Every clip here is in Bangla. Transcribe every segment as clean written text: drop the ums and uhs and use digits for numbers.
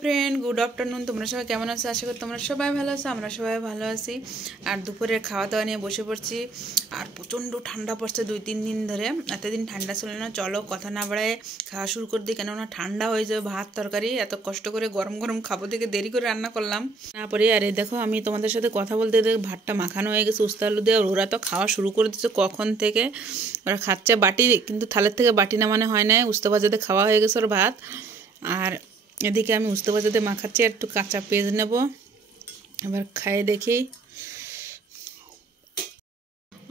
Friend good afternoon. তোমরা সবাই কেমন আছো? আশা করি তোমরা সবাই ভালো আছো, আমরা সবাই ভালো আছি। আর দুপুরের খাওয়া দাওয়া নিয়ে বসে পড়ছি। আর প্রচণ্ড ঠান্ডা পড়ছে 2-3 দিন ধরে। এতদিন ঠান্ডা ছিল না। চলো কথা না বাড়ায় খাওয়া শুরু করে দিই, কেননা ঠান্ডা হয়ে যাবে ভাত তরকারি। এত কষ্ট করে গরম গরম খাবো দেখে দেরি করে রান্না করলাম না পরে। আর এই দেখো আমি তোমাদের সাথে কথা বলতে দেখে ভাতটা মাখানো হয়ে গেছে উস্তা আলু দিয়ে। আর ওরা তো খাওয়া শুরু করে দিচ্ছে কখন থেকে। ওরা খাচ্ছে বাটি, কিন্তু থালের থেকে বাটি নামানো হয় না। উস্তা ভাজাতে খাওয়া হয়ে গেছে ওর ভাত। আর এদিকে আমি উস্তা ভাজাতে মাখাচ্ছি, একটু কাঁচা পেঁয়াজ নেব। এবার খাইয়ে দেখি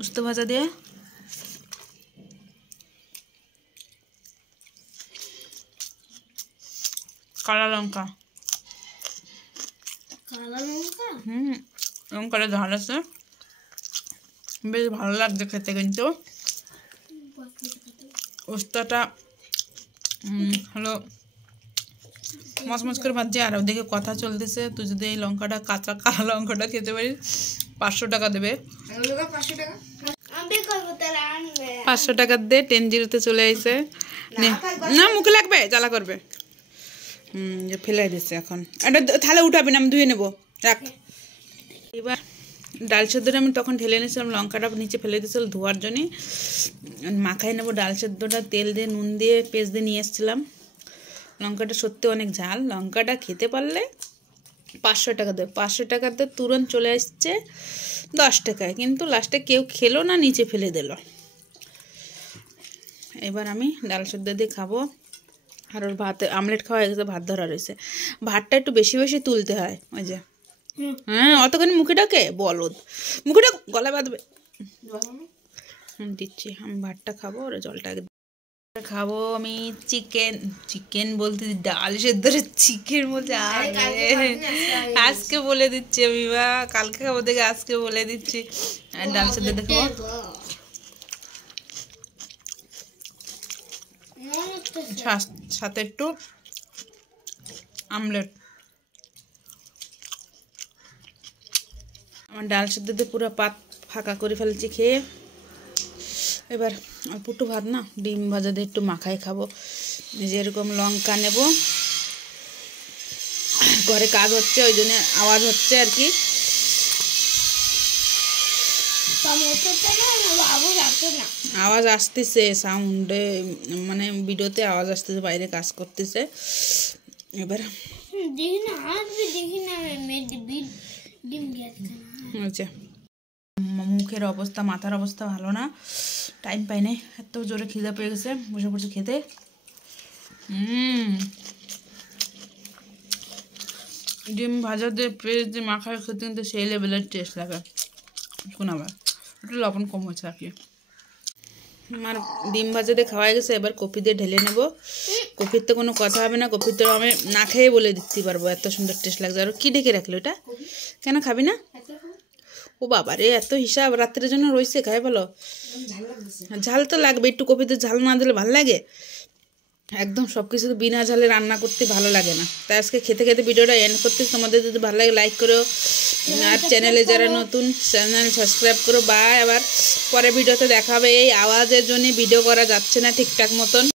উস্তা ভাজা দিয়ে কাঁচা লঙ্কা। লঙ্কাটা ঝাল আছে, বেশ ভালো লাগছে খেতে। কিন্তু উস্তাটা হলো মচমচ করে ভাজছে। আর ওদিকে কথা চলতেছে, তুই যদি এই লঙ্কাটা কাঁচা কালো লঙ্কাটা খেতে পারিস 500 টাকা দেবে। 500 টাকা দিয়ে 10-0 চলে আসে। না মুখে লাগবে, জ্বালা করবে। ফেলে দিচ্ছে এখন। এটা থালে উঠাবি না, আমি ধুয়ে নেবো, রাখ। এবার ডাল সেদ্ধটা আমি তখন ঢেলে নিয়েছিলাম, লঙ্কাটা নিচে ফেলে দিয়েছিল ধোয়ার জন্যে। মাখাই নেবো ডাল সেদ্ধটা, তেল দিয়ে নুন দিয়ে পেস্ট দিয়ে নিয়ে এসেছিলাম। লঙ্কাটা সত্যি অনেক ঝাল। লঙ্কাটা খেতে পারলে 500 টাকা দেবে। 500 টাকাতে তুরন্ত চলে আসছে 10 টাকায়, কিন্তু লাস্টে কেউ খেলো না, নিচে ফেলে দিল। এবার আমি ডাল সেদ্ধ দিয়ে খাবো। আর ওর ভাতে আমলেট খাওয়া হয়ে গেছে, ভাত ধরা রয়েছে। ভাতটা একটু বেশি বেশি তুলতে হয়। ওই যে অতখানি মুখে ডাকে বলদ, মুখেটা গলায় বাঁধবে। দিচ্ছি আমি ভাতটা খাবো, ওরা জলটা খাবো। আমি চিকেন বলতে ডাল সেদ্ধ চিকেন বলতে আজকে বলে দিচ্ছি আমি, বা কালকে খাবো দেখে আজকে বলে দিচ্ছি। আর ডাল সেদ্ধ দেখবো, সাথে একটু আমলেট। আমার ডাল সেদ্ধ দিয়ে পুরো পাত ফাঁকা করে ফেলছি খেয়ে। এবার পুটু ভাত না, ডিম ভাজা দিয়ে একটু মাখাই খাবো। যেরকম লঙ্কা নেব, ঘরে কাজ হচ্ছে ওই জন্য আওয়াজ হচ্ছে আর কি। আওয়াজ আসতেছে সাউন্ডে, মানে ভিডিওতে আওয়াজ আসতেছে, বাইরে কাজ করতেছে। এবার মুখের অবস্থা, মাথার অবস্থা ভালো না, টাইম পাই নাই। এত জোরে খিদা পেয়ে গেছে, বসে পড়ছে খেতে। ডিম ভাজা দিয়ে পেঁয়াজ দিয়ে মাখায় খেতে কিন্তু সেই লেভেলের টেস্ট লাগে। শোন আবার একটু লবণ কম হয়েছে আর কি। আমার ডিম ভাজা দিয়ে খাওয়া গেছে। এবার কপি দিয়ে ঢেলে নেব। কপির তো কোনো কথা হবে না, কপির তো আমি না খেয়ে বলে দিতে পারবো এত সুন্দর টেস্ট লাগছে। আর কি ডেকে রাখলো এটা? কেন খাবি না? ও বাবা রে, এত হিসাব রাত্রের জন্য রয়েছে, খাই বলো। ঝাল তো লাগবে একটু, কপিতে ঝাল না দিলে ভালো লাগে? একদম সব কিছু বিনা ঝালে রান্না করতে ভালো লাগে না। তাই আজকে খেতে খেতে ভিডিওটা এন্ড করতেছি। তোমাদের যদি ভালো লাগে লাইক করো, আর চ্যানেলে যারা নতুন চ্যানেল সাবস্ক্রাইব করো। বা আবার পরে ভিডিওতে দেখা হবে। এই আওয়াজের জন্য ভিডিও করা যাচ্ছে না ঠিকঠাক মতন।